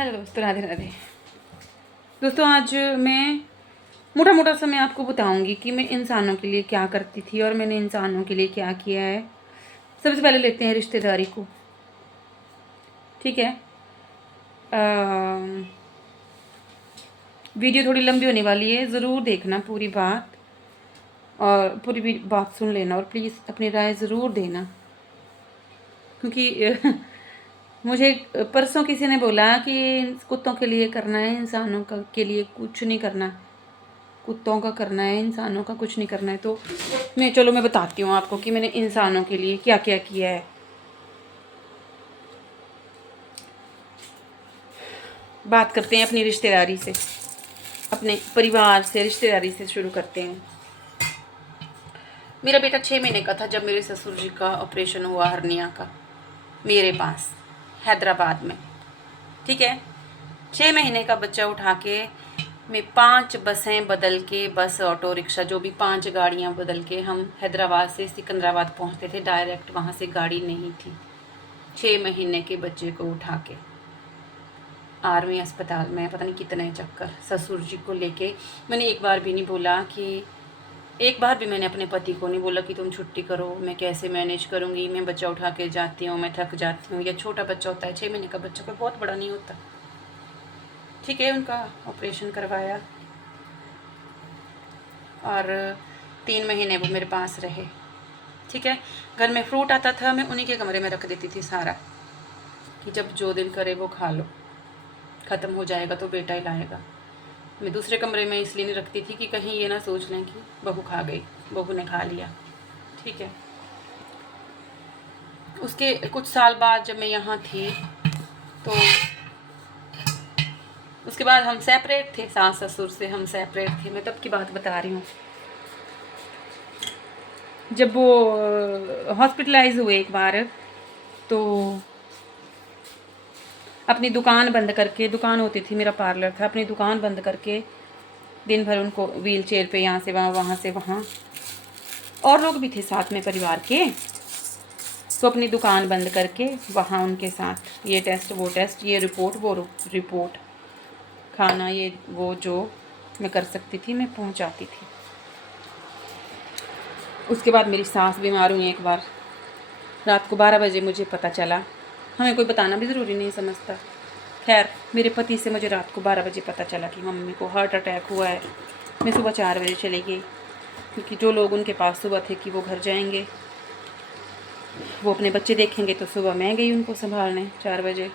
Hello दोस्तों, राधे राधे। दोस्तों, आज मैं मोटा मोटा सा मैं आपको बताऊंगी कि मैं इंसानों के लिए क्या करती थी और मैंने इंसानों के लिए क्या किया है। सबसे पहले लेते हैं रिश्तेदारी को। ठीक है। वीडियो थोड़ी लंबी होने वाली है, ज़रूर देखना पूरी बात और पूरी बात सुन लेना और प्लीज़ अपनी राय ज़रूर देना, क्योंकि मुझे परसों किसी ने बोला कि कुत्तों के लिए करना है, इंसानों का के लिए कुछ नहीं करना, कुत्तों का करना है, इंसानों का कुछ नहीं करना है। तो मैं बताती हूँ आपको कि मैंने इंसानों के लिए क्या क्या किया है। बात करते हैं अपनी रिश्तेदारी से, अपने परिवार से, रिश्तेदारी से शुरू करते हैं। मेरा बेटा 6 महीने का था जब मेरे ससुर जी का ऑपरेशन हुआ हर्निया का, मेरे पास हैदराबाद में। ठीक है। 6 महीने का बच्चा उठा के मैं 5 बसें बदल के, बस ऑटो रिक्शा जो भी 5 गाड़ियां बदल के हम हैदराबाद से सिकंदराबाद पहुंचते थे। डायरेक्ट वहां से गाड़ी नहीं थी। 6 महीने के बच्चे को उठा के आर्मी अस्पताल में पता नहीं कितने चक्कर ससुर जी को लेके। मैंने एक बार भी नहीं बोला कि, एक बार भी मैंने अपने पति को नहीं बोला कि तुम छुट्टी करो, मैं कैसे मैनेज करूँगी, मैं बच्चा उठा के जाती हूँ, मैं थक जाती हूँ। या छोटा बच्चा होता है, 6 महीने का बच्चा, कोई बहुत बड़ा नहीं होता। ठीक है। उनका ऑपरेशन करवाया और 3 महीने वो मेरे पास रहे। ठीक है। घर में फ्रूट आता था, मैं उन्हीं के कमरे में रख देती थी सारा, कि जब जो दिल करे वो खा लो, ख़त्म हो जाएगा तो बेटा ही लाएगा। मैं दूसरे कमरे में इसलिए नहीं रखती थी कि कहीं ये ना सोच लें कि बहू खा गई, बहू ने खा लिया। ठीक है। उसके कुछ साल बाद जब मैं यहाँ थी तो उसके बाद हम सेपरेट थे, सास ससुर से हम सेपरेट थे। मैं तब की बात बता रही हूँ जब वो हॉस्पिटलाइज हुए एक बार। तो अपनी दुकान बंद करके, दुकान होती थी, मेरा पार्लर था, अपनी दुकान बंद करके दिन भर उनको व्हील चेयर पे यहाँ से वहाँ, वहाँ से वहाँ, और लोग भी थे साथ में परिवार के। तो अपनी दुकान बंद करके वहाँ उनके साथ ये टेस्ट वो टेस्ट, ये रिपोर्ट वो रिपोर्ट, खाना ये वो जो मैं कर सकती थी मैं पहुँचाती थी। उसके बाद मेरी सास बीमार हुई एक बार। रात को 12 बजे मुझे पता चला, हमें कोई बताना भी ज़रूरी नहीं समझता। खैर, मेरे पति से मुझे रात को 12 बजे पता चला कि मम्मी को हार्ट अटैक हुआ है। मैं सुबह 4 बजे चली गई, क्योंकि जो लोग उनके पास सुबह थे कि वो घर जाएंगे, वो अपने बच्चे देखेंगे, तो सुबह मैं गई उनको संभालने 4 बजे।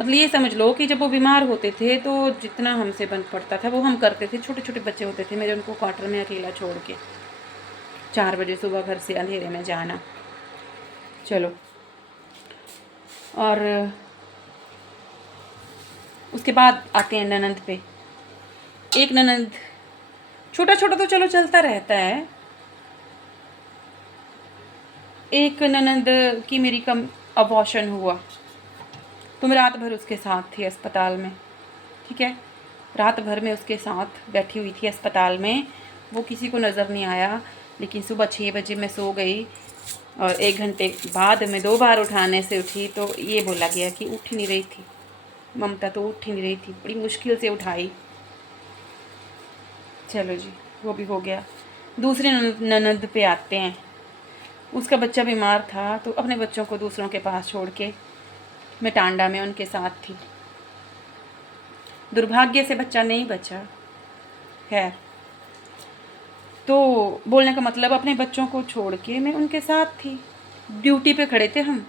मतलब ये समझ लो कि जब वो बीमार होते थे तो जितना हमसे बन पड़ता था वो हम करते थे। छोटे छोटे बच्चे होते थे मेरे, उनको क्वार्टर में अकेला छोड़ के 4 बजे सुबह घर से अंधेरे में जाना। चलो, और उसके बाद आते हैं ननंद पे। एक ननंद, छोटा छोटा तो चलो चलता रहता है। एक ननंद की मेरी कम अबॉर्शन हुआ तो मैं रात भर उसके साथ थी अस्पताल में। ठीक है। रात भर में उसके साथ बैठी हुई थी अस्पताल में। वो किसी को नज़र नहीं आया, लेकिन सुबह 6 बजे मैं सो गई और 1 घंटे बाद मैं 2 बार उठाने से उठी तो ये बोला गया कि उठ ही नहीं रही थी ममता, तो उठ ही नहीं रही थी, बड़ी मुश्किल से उठाई। चलो जी, वो भी हो गया। दूसरे ननद पे आते हैं। उसका बच्चा बीमार था तो अपने बच्चों को दूसरों के पास छोड़ के मैं टांडा में उनके साथ थी। दुर्भाग्य से बच्चा नहीं बचा। खैर, तो बोलने का मतलब अपने बच्चों को छोड़ के मैं उनके साथ थी। ड्यूटी पे खड़े थे हम।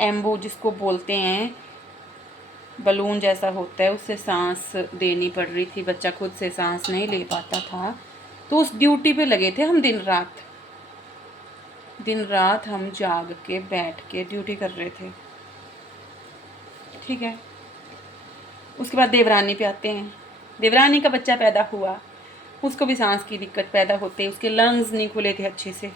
एम्बो जिसको बोलते हैं, बलून जैसा होता है, उससे सांस देनी पड़ रही थी। बच्चा खुद से सांस नहीं ले पाता था, तो उस ड्यूटी पे लगे थे हम। दिन रात हम जाग के बैठ के ड्यूटी कर रहे थे। ठीक है। उसके बाद देवरानी पे आते हैं। देवरानी का बच्चा पैदा हुआ, उसको भी सांस की दिक्कत पैदा होते, उसके लंग्स नहीं खुले थे अच्छे से।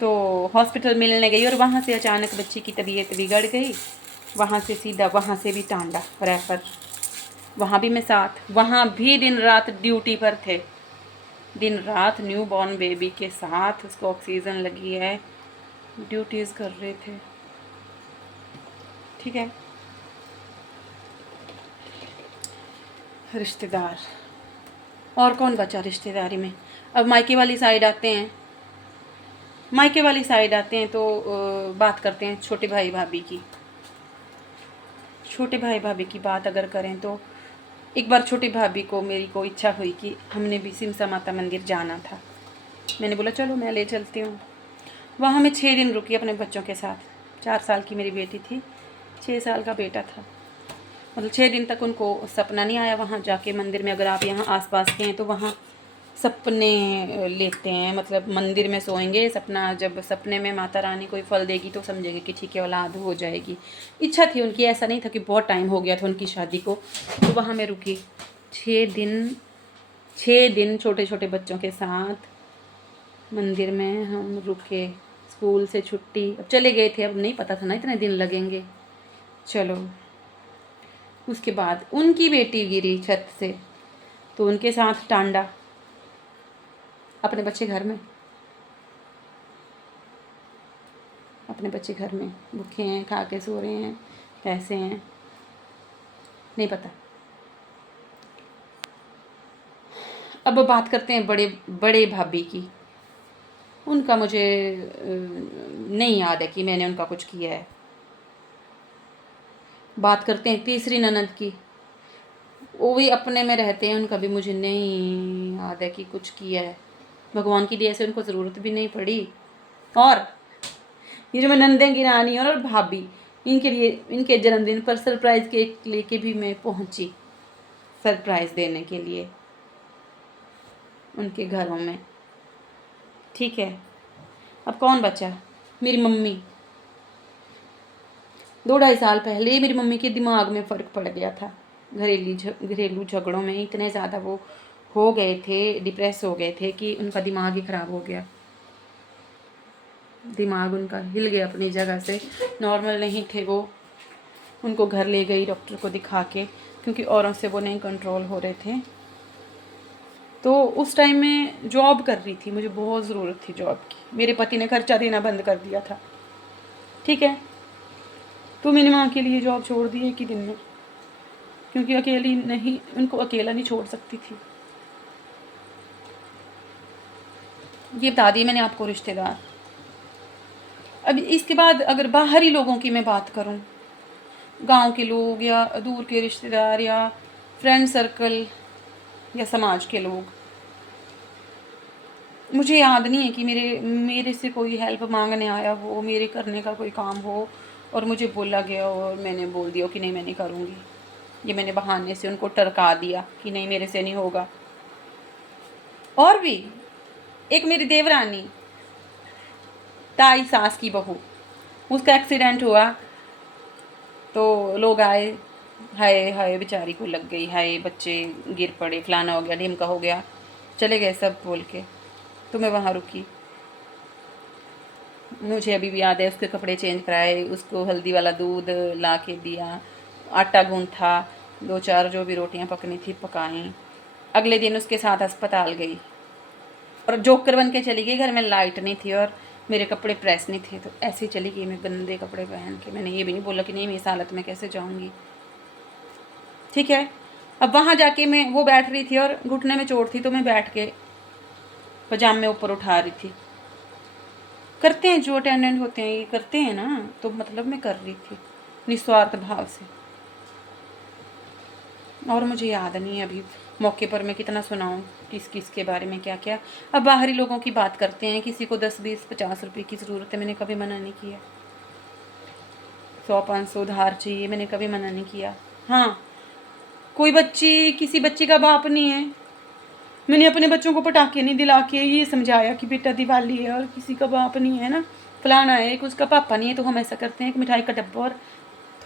तो हॉस्पिटल मिलने गई और वहाँ से अचानक बच्ची की तबीयत बिगड़ गई। वहाँ से सीधा, वहाँ से भी टांडा रेफर, वहाँ भी मैं साथ, वहाँ भी दिन रात ड्यूटी पर थे। दिन रात न्यू बॉर्न बेबी के साथ, उसको ऑक्सीजन लगी है, ड्यूटीज़ कर रहे थे। ठीक है। रिश्तेदार और कौन बचा रिश्तेदारी में? अब मायके वाली साइड आते हैं, मायके वाली साइड आते हैं तो बात करते हैं छोटे भाई भाभी की। छोटे भाई भाभी की बात अगर करें तो एक बार छोटी भाभी को मेरी को इच्छा हुई कि हमने भी सिमसा माता मंदिर जाना था। मैंने बोला चलो मैं ले चलती हूँ। वहाँ मैं 6 दिन रुकी अपने बच्चों के साथ। 4 साल की मेरी बेटी थी, 6 साल का बेटा था। मतलब 6 दिन तक उनको सपना नहीं आया वहाँ जाके मंदिर में। अगर आप यहाँ आसपास के हैं तो वहाँ सपने लेते हैं, मतलब मंदिर में सोएंगे, सपना जब सपने में माता रानी कोई फल देगी तो समझेंगे कि ठीक है औलाद हो जाएगी। इच्छा थी उनकी, ऐसा नहीं था कि बहुत टाइम हो गया था उनकी शादी को। तो वहाँ मैं रुकी 6 दिन छोटे छोटे बच्चों के साथ मंदिर में हम रुके। स्कूल से छुट्टी, अब चले गए थे, अब नहीं पता था ना इतने दिन लगेंगे। चलो उसके बाद उनकी बेटी गिरी छत से, तो उनके साथ टांडा, अपने बच्चे घर में, अपने बच्चे घर में भूखे हैं, खा के सो रहे हैं, कैसे हैं नहीं पता। अब बात करते हैं बड़े बड़े भाभी की। उनका मुझे नहीं याद है कि मैंने उनका कुछ किया है। बात करते हैं तीसरी ननद की। वो भी अपने में रहते हैं, उनका भी मुझे नहीं याद है कि कुछ किया है। भगवान की दया से उनको ज़रूरत भी नहीं पड़ी। और ये जो मैं नंदें गिरानी और भाभी, इनके लिए इनके जन्मदिन पर सरप्राइज़ केक लेके भी मैं पहुंची, सरप्राइज़ देने के लिए उनके घरों में। ठीक है, अब कौन बचा? मेरी मम्मी। 2-2.5 साल पहले मेरी मम्मी के दिमाग में फ़र्क पड़ गया था। घरेलू झगड़ों में इतने ज़्यादा वो हो गए थे, डिप्रेस हो गए थे कि उनका दिमाग ही ख़राब हो गया। दिमाग उनका हिल गया अपनी जगह से, नॉर्मल नहीं थे वो। उनको घर ले गई डॉक्टर को दिखा के, क्योंकि औरों से वो नहीं कंट्रोल हो रहे थे। तो उस टाइम में जॉब कर रही थी, मुझे बहुत ज़रूरत थी जॉब की। मेरे पति ने खर्चा देना बंद कर दिया था। ठीक है, तो मैंने माँ के लिए जॉब छोड़ दी 1 ही दिन में, क्योंकि अकेली नहीं, उनको अकेला नहीं छोड़ सकती थी। ये बता दी मैंने आपको रिश्तेदार। अब इसके बाद अगर बाहरी लोगों की मैं बात करूं, गांव के लोग या दूर के रिश्तेदार या फ्रेंड सर्कल या समाज के लोग, मुझे याद नहीं है कि मेरे से कोई हेल्प मांगने आया हो, मेरे करने का कोई काम हो और मुझे बोला गया और मैंने बोल दिया कि नहीं मैं नहीं करूँगी। ये मैंने बहाने से उनको टरका दिया कि नहीं मेरे से नहीं होगा। और भी एक मेरी देवरानी, ताई सास की बहू, उसका एक्सीडेंट हुआ तो लोग आए, हाय हाय बेचारी को लग गई, हाय बच्चे गिर पड़े, फलाना हो गया, ढिमका हो गया, चले गए सब बोल के। तो मैं वहाँ रुकी। मुझे अभी भी याद है, उसके कपड़े चेंज कराए, उसको हल्दी वाला दूध ला के दिया, आटा गूंथा, 2-4 जो भी रोटियां पकनी थी पकाई। अगले दिन उसके साथ अस्पताल गई और जोकर बन के चली गई। घर में लाइट नहीं थी और मेरे कपड़े प्रेस नहीं थे, तो ऐसे ही चली गई मैं गंदे कपड़े पहन के। मैंने ये भी नहीं बोला कि नहीं मैं इस हालत में कैसे जाऊँगी। ठीक है, अब वहाँ जाके मैं, वो बैठ रही थी और घुटने में चोट थी, तो मैं बैठ के पजामे ऊपर उठा रही थी। करते हैं जो अटेंडेंट होते हैं, ये करते हैं ना, तो मतलब मैं कर रही थी निस्वार्थ भाव से। और मुझे याद नहीं है अभी मौके पर मैं कितना सुनाऊं किस किस के बारे में क्या क्या। अब बाहरी लोगों की बात करते हैं, किसी को 10-20-50 रुपए की ज़रूरत है, मैंने कभी मना नहीं किया। 100-500 उधार चाहिए, मैंने कभी मना नहीं किया। हाँ, कोई बच्ची, किसी बच्ची का बाप नहीं है, मैंने अपने बच्चों को पटाखे नहीं दिला के ये समझाया कि बेटा दिवाली है और किसी का बाप नहीं है ना, फलाना है, कि उसका पापा नहीं है, तो हम ऐसा करते हैं कि मिठाई का डब्बा और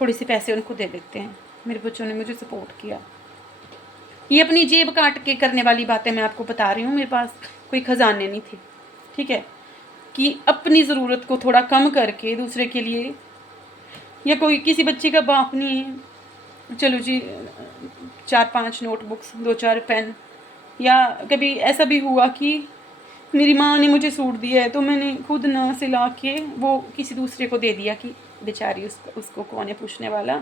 थोड़ी सी पैसे उनको दे देते हैं। मेरे बच्चों ने मुझे सपोर्ट किया। ये अपनी जेब काट के करने वाली बातें मैं आपको बता रही हूँ, मेरे पास कोई खजाने नहीं थे। ठीक है, कि अपनी ज़रूरत को थोड़ा कम करके दूसरे के लिए, या कोई किसी बच्चे का बाप नहीं है, चलो जी 4-5 नोटबुक्स, 2-4 पेन, या कभी ऐसा भी हुआ कि मेरी माँ ने मुझे सूट दिया है तो मैंने खुद ना सिला के वो किसी दूसरे को दे दिया कि बेचारी, उसको कौन है पूछने वाला,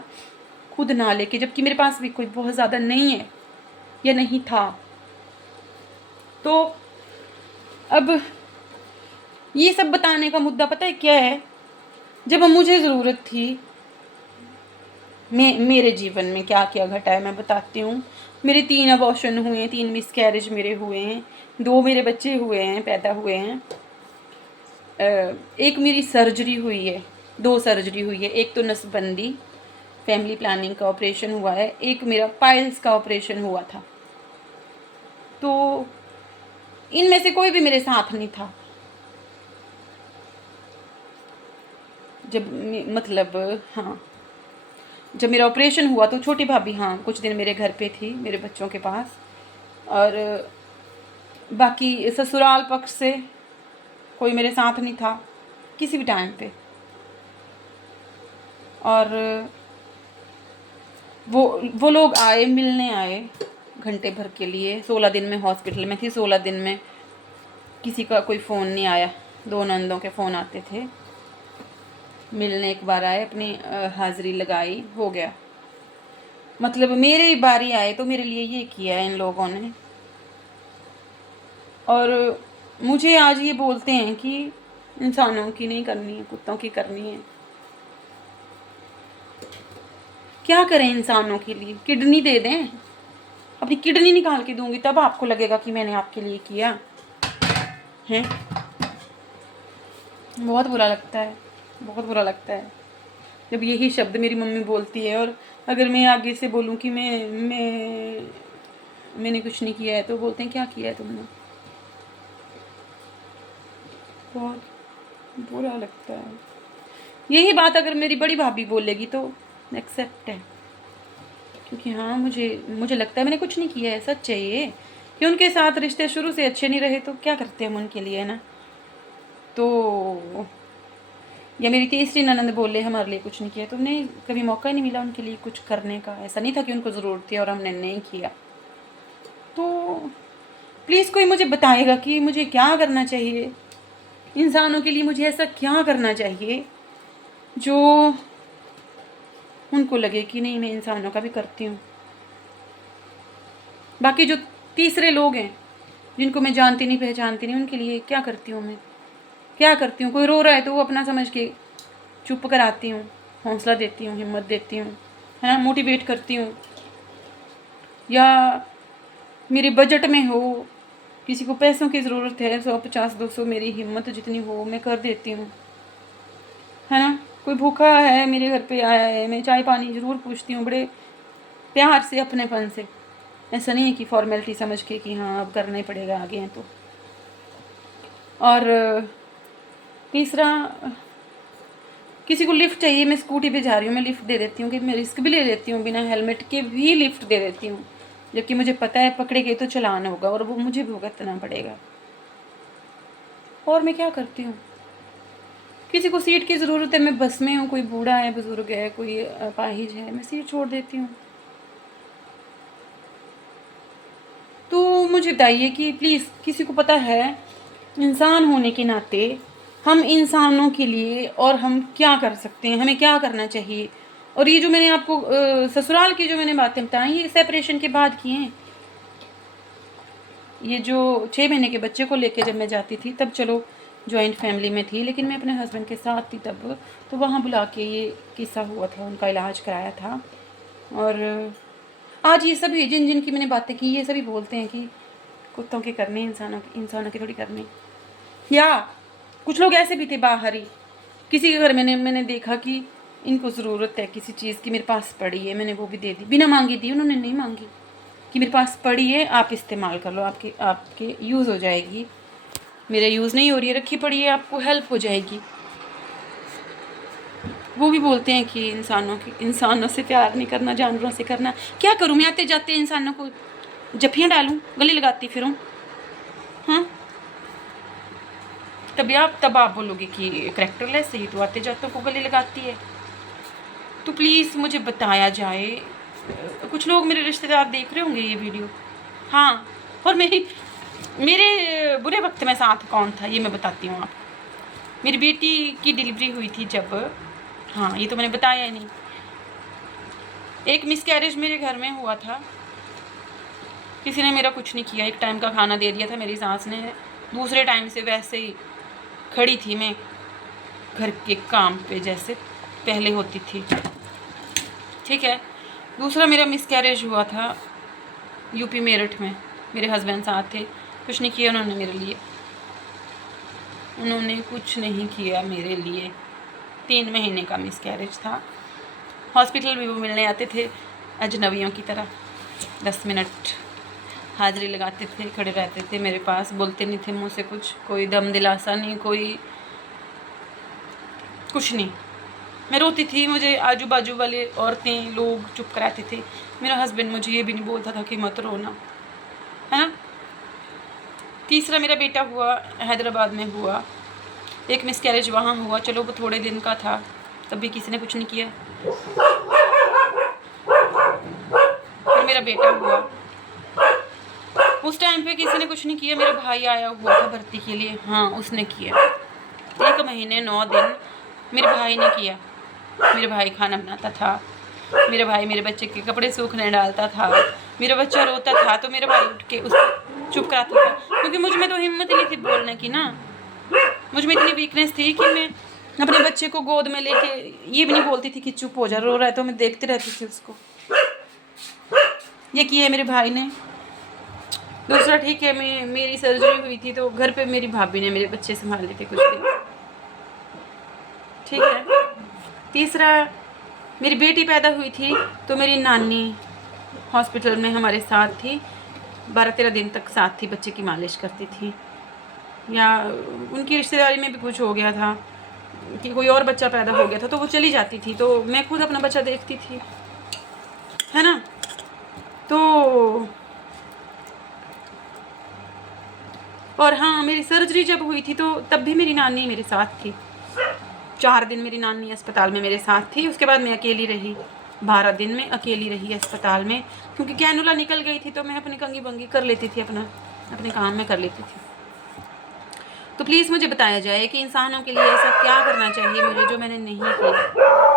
खुद ना लेके, जबकि मेरे पास भी कोई बहुत ज़्यादा नहीं है या नहीं था। तो अब ये सब बताने का मुद्दा पता है क्या है, जब मुझे ज़रूरत थी, मेरे जीवन में क्या क्या घटा है मैं बताती हूँ। मेरे 3 अबॉर्शन हुए हैं, 3 मिसकैरेज मेरे हुए हैं, 2 मेरे बच्चे हुए हैं, पैदा हुए हैं। एक मेरी सर्जरी हुई है, 2 सर्जरी हुई है। एक तो नसबंदी फैमिली प्लानिंग का ऑपरेशन हुआ है, एक मेरा पाइल्स का ऑपरेशन हुआ था। तो इनमें से कोई भी मेरे साथ नहीं था। जब मतलब हाँ, जब मेरा ऑपरेशन हुआ तो छोटी भाभी हाँ कुछ दिन मेरे घर पे थी, मेरे बच्चों के पास, और बाकी ससुराल पक्ष से कोई मेरे साथ नहीं था किसी भी टाइम पे। और वो लोग आए, मिलने आए घंटे भर के लिए। 16 दिन में हॉस्पिटल में थी, 16 दिन में किसी का कोई फ़ोन नहीं आया। 2 नंदों के फ़ोन आते थे, मिलने एक बार आए, अपनी हाज़िरी लगाई, हो गया। मतलब मेरी बारी आए तो मेरे लिए ये किया है इन लोगों ने। और मुझे आज ये बोलते हैं कि इंसानों की नहीं करनी है, कुत्तों की करनी है। क्या करें इंसानों के लिए? किडनी दे दें, अपनी किडनी निकाल के दूंगी, तब आपको लगेगा कि मैंने आपके लिए किया है। बहुत बुरा लगता है, बहुत बुरा लगता है जब यही शब्द मेरी मम्मी बोलती है। और अगर मैं आगे से बोलूं कि मैंने कुछ नहीं किया है, तो बोलते हैं क्या किया है तुमने। बहुत बुरा लगता है। यही बात अगर मेरी बड़ी भाभी बोलेगी तो एक्सेप्ट है, क्योंकि हाँ मुझे लगता है मैंने कुछ नहीं किया है। सच है ये कि उनके साथ रिश्ते शुरू से अच्छे नहीं रहे तो क्या करते हम उनके लिए, है ना। तो या मेरी तीसरी ननंद बोले हमारे लिए कुछ नहीं किया, तो उन्हें कभी मौका ही नहीं मिला उनके लिए कुछ करने का। ऐसा नहीं था कि उनको ज़रूरत थी और हमने नहीं किया। तो प्लीज़ कोई मुझे बताएगा कि मुझे क्या करना चाहिए, इंसानों के लिए मुझे ऐसा क्या करना चाहिए जो उनको लगे कि नहीं मैं इंसानों का भी करती हूँ। बाकी जो तीसरे लोग हैं जिनको मैं जानती नहीं पहचानती नहीं, उनके लिए क्या करती हूँ मैं, क्या करती हूँ। कोई रो रहा है तो वो अपना समझ के चुप कराती हूँ, हौसला देती हूँ, हिम्मत देती हूँ, है ना, मोटिवेट करती हूँ। या मेरे बजट में हो, किसी को पैसों की ज़रूरत है, 150-200 मेरी हिम्मत जितनी हो मैं कर देती हूँ, है ना। कोई भूखा है मेरे घर पे आया है, मैं चाय पानी ज़रूर पूछती हूँ, बड़े प्यार से, अपनेपन से। ऐसा नहीं है कि फॉर्मेलिटी समझ के कि हाँ अब करना ही पड़ेगा, आगे हैं तो। और तीसरा, किसी को लिफ्ट चाहिए, मैं स्कूटी पे जा रही हूँ, मैं लिफ्ट दे देती हूँ, कि मैं रिस्क भी ले लेती हूँ, बिना हेलमेट के भी लिफ्ट दे देती हूँ, जबकि मुझे पता है पकड़े गए तो चलान होगा और वो मुझे भुगतना पड़ेगा। और मैं क्या करती हूँ, किसी को सीट की ज़रूरत है, मैं बस में हूँ, कोई बूढ़ा है, बुजुर्ग है, कोई अपाहिज है, मैं सीट छोड़ देती हूँ। तो मुझे बताइए कि प्लीज़, किसी को पता है इंसान होने के नाते हम इंसानों के लिए और हम क्या कर सकते हैं, हमें क्या करना चाहिए। और ये जो मैंने आपको ससुराल की जो मैंने बातें बताई, ये सेपरेशन के बाद की हैं। ये जो 6 महीने के बच्चे को लेके जब मैं जाती थी, तब चलो जॉइंट फैमिली में थी, लेकिन मैं अपने हस्बैंड के साथ थी तब, तो वहाँ बुला के ये किस्सा हुआ था, उनका इलाज कराया था। और आज ये सभी जिन की मैंने बातें की, ये सभी बोलते हैं कि कुत्तों के करने, इंसानों के थोड़ी करने। या कुछ लोग ऐसे भी थे बाहर ही, किसी के घर मैंने देखा कि इनको ज़रूरत है किसी चीज़ की, मेरे पास पड़ी है, मैंने वो भी दे दी, बिना मांगी दी, उन्होंने नहीं मांगी, कि मेरे पास पड़ी है, आप इस्तेमाल कर लो, आपके यूज़ हो जाएगी, मेरा यूज़ नहीं हो रही है, रखी पड़ी है, आपको हेल्प हो जाएगी। वो भी बोलते हैं कि इंसानों से प्यार नहीं करना, जानवरों से करना। क्या करूँ मैं, आते जाते इंसानों को जफियाँ डालूँ, गले लगाती फिरूँ, हाँ। तब आप बोलोगे कि करैक्टरलेस है, तो आते जाते को गले लगाती है। तो प्लीज़ मुझे बताया जाए, कुछ लोग मेरे रिश्तेदार देख रहे होंगे ये वीडियो, हाँ। और मेरे बुरे वक्त में साथ कौन था ये मैं बताती हूँ आपको। मेरी बेटी की डिलीवरी हुई थी जब, हाँ, ये तो मैंने बताया ही नहीं। एक मिसकैरेज मेरे घर में हुआ था, किसी ने मेरा कुछ नहीं किया। एक टाइम का खाना दे दिया था मेरी सास ने, दूसरे टाइम से वैसे ही खड़ी थी मैं घर के काम पे जैसे पहले होती थी, ठीक है। दूसरा मेरा मिसकैरेज हुआ था यूपी मेरठ में, मेरे हस्बैंड साथ थे, कुछ नहीं किया उन्होंने मेरे लिए, उन्होंने कुछ नहीं किया मेरे लिए। 3 महीने का मिसकैरेज था। हॉस्पिटल भी वो मिलने आते थे अजनबियों की तरह, 10 मिनट हाजिरी लगाते थे, खड़े रहते थे मेरे पास, बोलते नहीं थे मुँह से कुछ, कोई दम दिलासा नहीं, कोई कुछ नहीं। मैं रोती थी, मुझे आजू बाजू वाले औरतें लोग चुप कराते थे। मेरा हस्बैंड मुझे ये भी नहीं बोलता था कि मत रोना, है ना। तीसरा मेरा बेटा हुआ, हैदराबाद में हुआ। एक मिसकैरेज वहाँ हुआ, चलो वो थोड़े दिन का था, तब भी किसी ने कुछ नहीं किया। फिर मेरा बेटा हुआ, उस टाइम पे किसी ने कुछ नहीं किया। मेरा भाई आया हुआ था भर्ती के लिए, हाँ उसने किया। 1 महीने 9 दिन मेरे भाई ने किया। मेरा भाई खाना बनाता था, मेरा भाई मेरे बच्चे के कपड़े सूखने डालता था, मेरा बच्चा रोता था तो मेरा भाई उठ के उसको चुप कराता था, क्योंकि मुझ में तो हिम्मत नहीं थी बोलने की ना। मुझ में इतनी वीकनेस थी कि मैं अपने बच्चे को गोद में लेके ये भी नहीं बोलती थी कि चुप हो जा, रो रहा है तो मैं देखती रहती थी उसको। ये किया है मेरे भाई ने। दूसरा, ठीक है, मेरी सर्जरी हुई थी तो घर पे मेरी भाभी ने मेरे बच्चे संभाले थे कुछ दिन, ठीक है। तीसरा, मेरी बेटी पैदा हुई थी तो मेरी नानी हॉस्पिटल में हमारे साथ थी, 12-13 दिन तक साथ थी, बच्चे की मालिश करती थी। या उनकी रिश्तेदारी में भी कुछ हो गया था कि कोई और बच्चा पैदा हो गया था तो वो चली जाती थी, तो मैं खुद अपना बच्चा देखती थी, है ना। तो और हाँ, मेरी सर्जरी जब हुई थी तो तब भी मेरी नानी मेरे साथ थी। 4 दिन मेरी नानी अस्पताल में मेरे साथ थी। उसके बाद मैं अकेली रही, 12 दिन में अकेली रही अस्पताल में, क्योंकि कैनुला निकल गई थी तो मैं अपनी कंगी बंगी कर लेती थी, अपने काम में कर लेती थी। तो प्लीज़ मुझे बताया जाए कि इंसानों के लिए ऐसा क्या करना चाहिए मुझे जो मैंने नहीं किया।